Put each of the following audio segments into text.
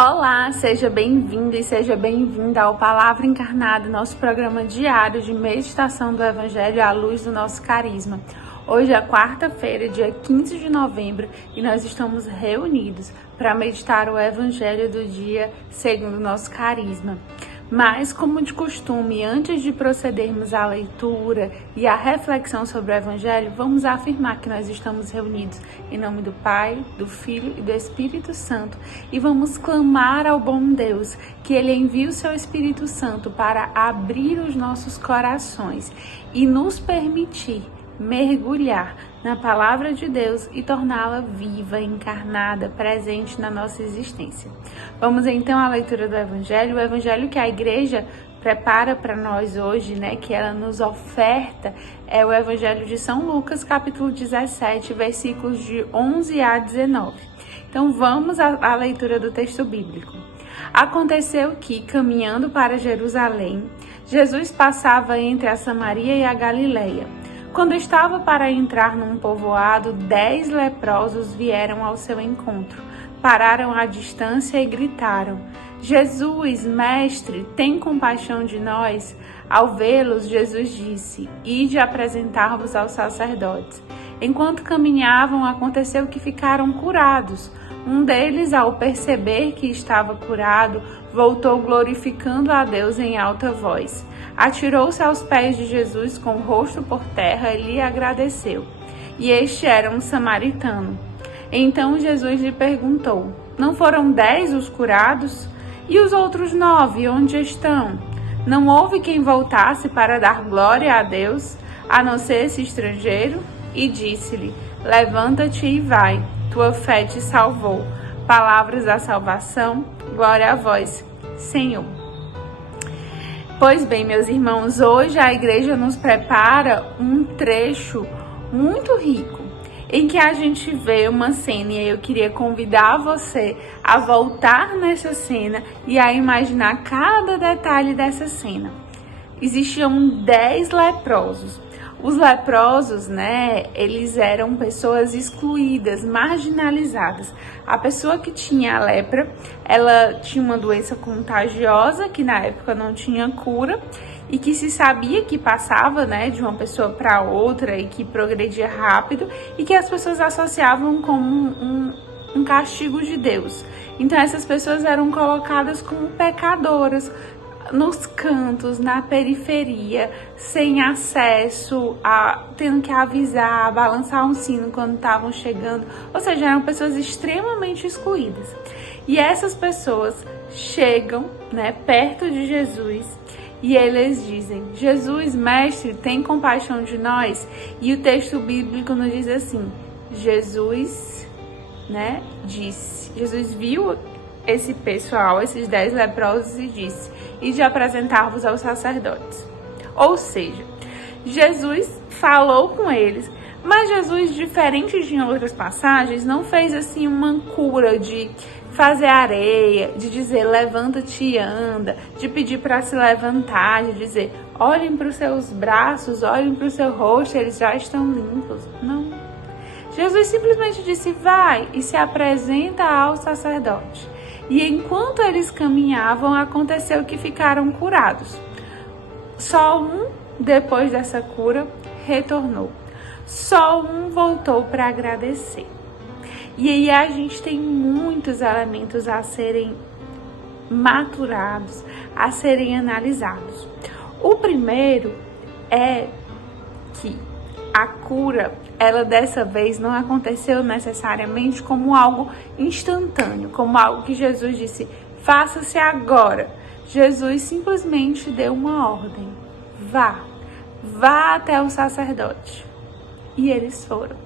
Olá, seja bem-vindo e seja bem-vinda ao Palavra Encarnada, nosso programa diário de meditação do Evangelho à luz do nosso carisma. Hoje é quarta-feira, dia 15 de novembro, e nós estamos reunidos para meditar o Evangelho do dia segundo o nosso carisma. Mas, como de costume, antes de procedermos à leitura e à reflexão sobre o Evangelho, vamos afirmar que nós estamos reunidos em nome do Pai, do Filho e do Espírito Santo e vamos clamar ao bom Deus que Ele envie o seu Espírito Santo para abrir os nossos corações e nos permitir mergulhar na palavra de Deus e torná-la viva, encarnada, presente na nossa existência. Vamos então à leitura do Evangelho, o Evangelho que a Igreja prepara para nós hoje, que ela nos oferta, é o Evangelho de São Lucas, capítulo 17, versículos de 11 a 19. Então vamos à leitura do texto bíblico. Aconteceu que, caminhando para Jerusalém, Jesus passava entre a Samaria e a Galileia. Quando estava para entrar num povoado, 10 leprosos vieram ao seu encontro. Pararam à distância e gritaram: Jesus, mestre, tem compaixão de nós? Ao vê-los, Jesus disse: Ide apresentar-vos aos sacerdotes. Enquanto caminhavam, aconteceu que ficaram curados. Um deles, ao perceber que estava curado, voltou glorificando a Deus em alta voz. Atirou-se aos pés de Jesus com o rosto por terra e lhe agradeceu. E este era um samaritano. Então Jesus lhe perguntou: Não foram 10 os curados? E os outros 9, onde estão? Não houve quem voltasse para dar glória a Deus, a não ser esse estrangeiro? E disse-lhe: Levanta-te e vai, tua fé te salvou. Palavras da salvação, glória a vós, Senhor. Pois bem, meus irmãos, hoje a Igreja nos prepara um trecho muito rico, em que a gente vê uma cena, e eu queria convidar você a voltar nessa cena e a imaginar cada detalhe dessa cena. Existiam 10 leprosos. Os leprosos, eles eram pessoas excluídas, marginalizadas. A pessoa que tinha a lepra, ela tinha uma doença contagiosa, que na época não tinha cura, e que se sabia que passava, de uma pessoa para outra e que progredia rápido, e que as pessoas associavam como um castigo de Deus. Então essas pessoas eram colocadas como pecadoras, nos cantos, na periferia, sem acesso, tendo que avisar, balançar um sino quando estavam chegando, ou seja, eram pessoas extremamente excluídas. E essas pessoas chegam, perto de Jesus e eles dizem: Jesus, mestre, tem compaixão de nós? E o texto bíblico nos diz assim: Jesus, disse, Jesus viu esse pessoal, esses 10 leprosos, e disse: e de apresentar-vos aos sacerdotes. Ou seja, Jesus falou com eles, mas Jesus, diferente de em outras passagens, não fez assim uma cura de fazer areia, de dizer levanta-te e anda, de pedir para se levantar, de dizer olhem para os seus braços, olhem para o seu rosto, eles já estão limpos. Não. Jesus simplesmente disse: vai e se apresenta ao sacerdote. E enquanto eles caminhavam, aconteceu que ficaram curados. Só um, depois dessa cura, retornou. Só um voltou para agradecer. E aí a gente tem muitos elementos a serem maturados, a serem analisados. O primeiro é que a cura, ela dessa vez não aconteceu necessariamente como algo instantâneo, como algo que Jesus disse, faça-se agora. Jesus simplesmente deu uma ordem: vá até o sacerdote. E eles foram.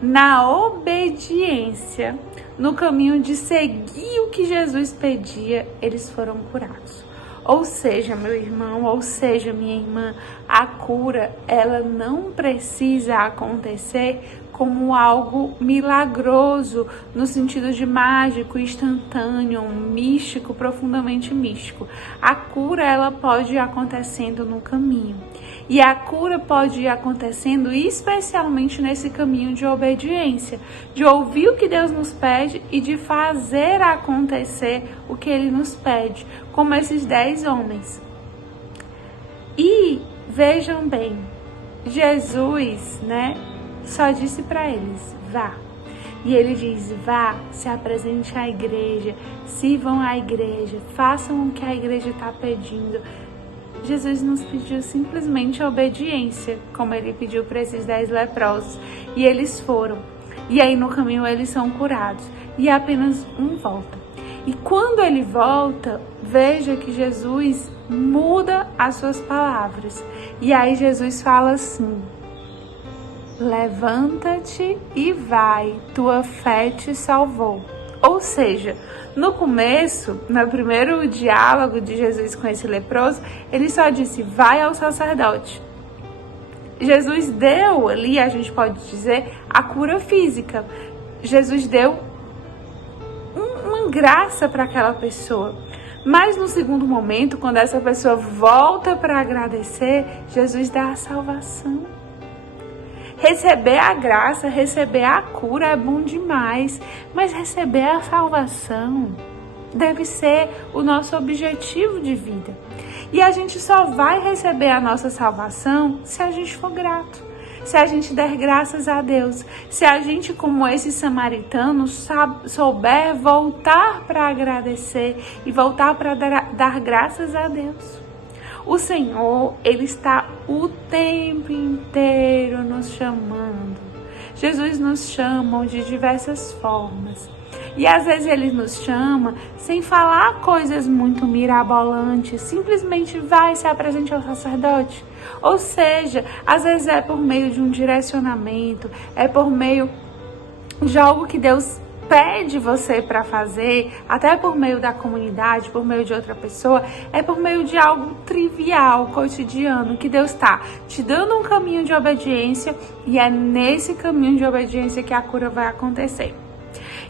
Na obediência, no caminho de seguir o que Jesus pedia, eles foram curados. Ou seja, meu irmão, ou seja, minha irmã, a cura, ela não precisa acontecer como algo milagroso, no sentido de mágico, instantâneo, místico, profundamente místico. A cura, ela pode ir acontecendo no caminho. E a cura pode ir acontecendo especialmente nesse caminho de obediência, de ouvir o que Deus nos pede e de fazer acontecer o que Ele nos pede, como esses 10 homens. E vejam bem, Jesus, só disse para eles, vá. E ele diz, vá, se apresente à igreja, sirvam à igreja, façam o que a igreja está pedindo. Jesus nos pediu simplesmente obediência, como ele pediu para esses 10 leprosos. E eles foram. E aí no caminho eles são curados. E apenas um volta. E quando ele volta, veja que Jesus muda as suas palavras. E aí Jesus fala assim, levanta-te e vai, tua fé te salvou. Ou seja, no começo, no primeiro diálogo de Jesus com esse leproso, ele só disse, vai ao sacerdote. Jesus deu ali, a gente pode dizer, a cura física. Jesus deu uma graça para aquela pessoa. Mas no segundo momento, quando essa pessoa volta para agradecer, Jesus dá a salvação. Receber a graça, receber a cura é bom demais, mas receber a salvação deve ser o nosso objetivo de vida. E a gente só vai receber a nossa salvação se a gente for grato, se a gente der graças a Deus, se a gente, como esse samaritano, souber voltar para agradecer e voltar para dar graças a Deus. O Senhor, Ele está o tempo inteiro nos chamando. Jesus nos chama de diversas formas. E às vezes Ele nos chama sem falar coisas muito mirabolantes. Simplesmente vai, se apresente ao sacerdote. Ou seja, às vezes é por meio de um direcionamento, é por meio de algo que Deus pede você para fazer, até por meio da comunidade, por meio de outra pessoa, é por meio de algo trivial, cotidiano, que Deus está te dando um caminho de obediência e é nesse caminho de obediência que a cura vai acontecer.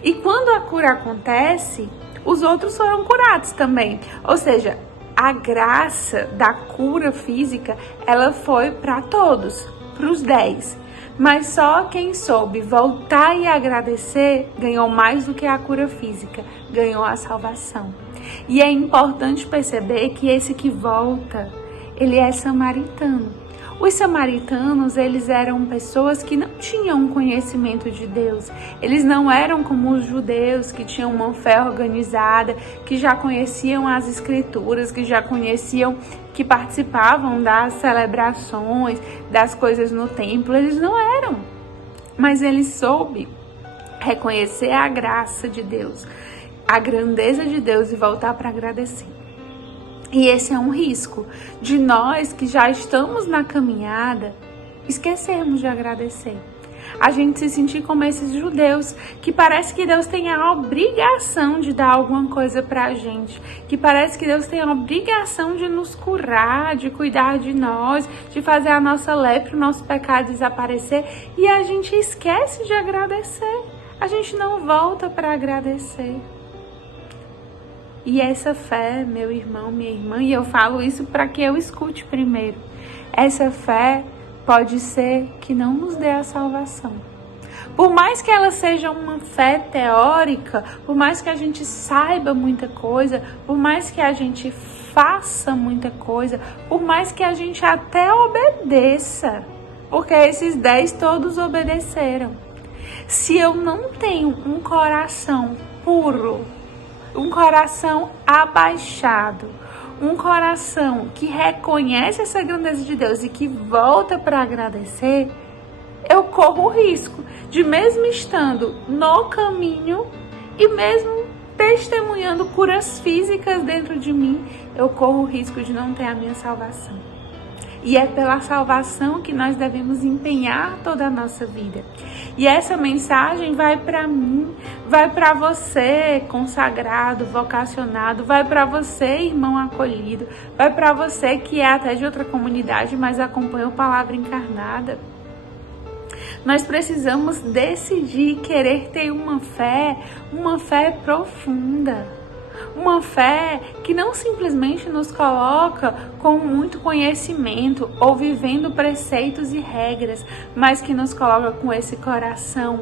E quando a cura acontece, os outros foram curados também, ou seja, a graça da cura física, ela foi para todos, para os 10. Mas só quem soube voltar e agradecer ganhou mais do que a cura física, ganhou a salvação. E é importante perceber que esse que volta, ele é samaritano. Os samaritanos, eles eram pessoas que não tinham um conhecimento de Deus. Eles não eram como os judeus, que tinham uma fé organizada, que já conheciam as escrituras, que já conheciam, que participavam das celebrações, das coisas no templo. Eles não eram. Mas eles soube reconhecer a graça de Deus, a grandeza de Deus e voltar para agradecer. E esse é um risco de nós que já estamos na caminhada esquecermos de agradecer. A gente se sentir como esses judeus, que parece que Deus tem a obrigação de dar alguma coisa pra gente, que parece que Deus tem a obrigação de nos curar, de cuidar de nós, de fazer a nossa lepra, o nosso pecado desaparecer, e a gente esquece de agradecer. A gente não volta para agradecer. E essa fé, meu irmão, minha irmã, e eu falo isso para que eu escute primeiro, essa fé pode ser que não nos dê a salvação. Por mais que ela seja uma fé teórica, por mais que a gente saiba muita coisa, por mais que a gente faça muita coisa, por mais que a gente até obedeça, porque esses 10 todos obedeceram. Se eu não tenho um coração puro, um coração abaixado, um coração que reconhece essa grandeza de Deus e que volta para agradecer, eu corro o risco de, mesmo estando no caminho e mesmo testemunhando curas físicas dentro de mim, eu corro o risco de não ter a minha salvação. E é pela salvação que nós devemos empenhar toda a nossa vida. E essa mensagem vai para mim, vai para você, consagrado, vocacionado, vai para você, irmão acolhido, vai para você que é até de outra comunidade, mas acompanha o Palavra Encarnada. Nós precisamos decidir querer ter uma fé profunda. Uma fé que não simplesmente nos coloca com muito conhecimento ou vivendo preceitos e regras, mas que nos coloca com esse coração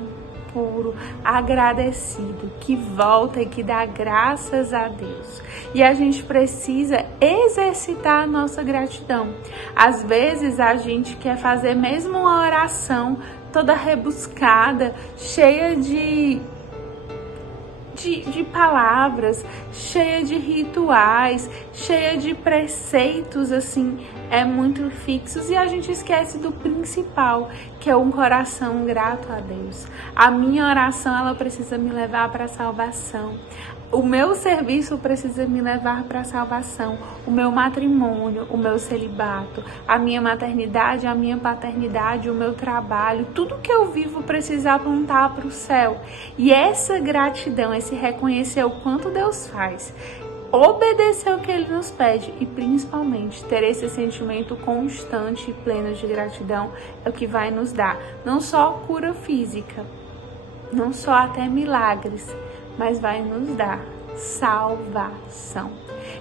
puro, agradecido, que volta e que dá graças a Deus. E a gente precisa exercitar a nossa gratidão. Às vezes a gente quer fazer mesmo uma oração toda rebuscada, cheia de palavras, cheia de rituais, cheia de preceitos assim, muito fixos, e a gente esquece do principal, que é um coração grato a Deus. A minha oração, ela precisa me levar para a salvação. O meu serviço precisa me levar para a salvação. O meu matrimônio, o meu celibato, a minha maternidade, a minha paternidade, o meu trabalho, tudo que eu vivo precisa apontar para o céu. E essa gratidão, esse reconhecer o quanto Deus faz, obedecer o que Ele nos pede e principalmente ter esse sentimento constante e pleno de gratidão é o que vai nos dar não só cura física, não só até milagres, mas vai nos dar salvação.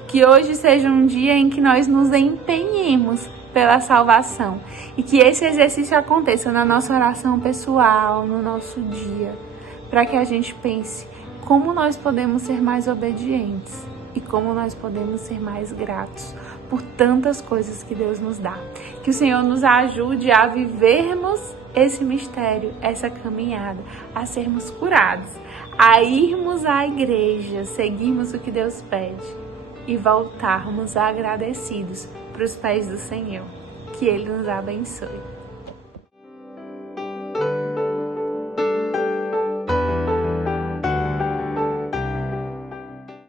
Que hoje seja um dia em que nós nos empenhemos pela salvação e que esse exercício aconteça na nossa oração pessoal, no nosso dia, para que a gente pense como nós podemos ser mais obedientes e como nós podemos ser mais gratos por tantas coisas que Deus nos dá. Que o Senhor nos ajude a vivermos esse mistério, essa caminhada, a sermos curados, a irmos à igreja, seguirmos o que Deus pede e voltarmos agradecidos para os pés do Senhor. Que Ele nos abençoe.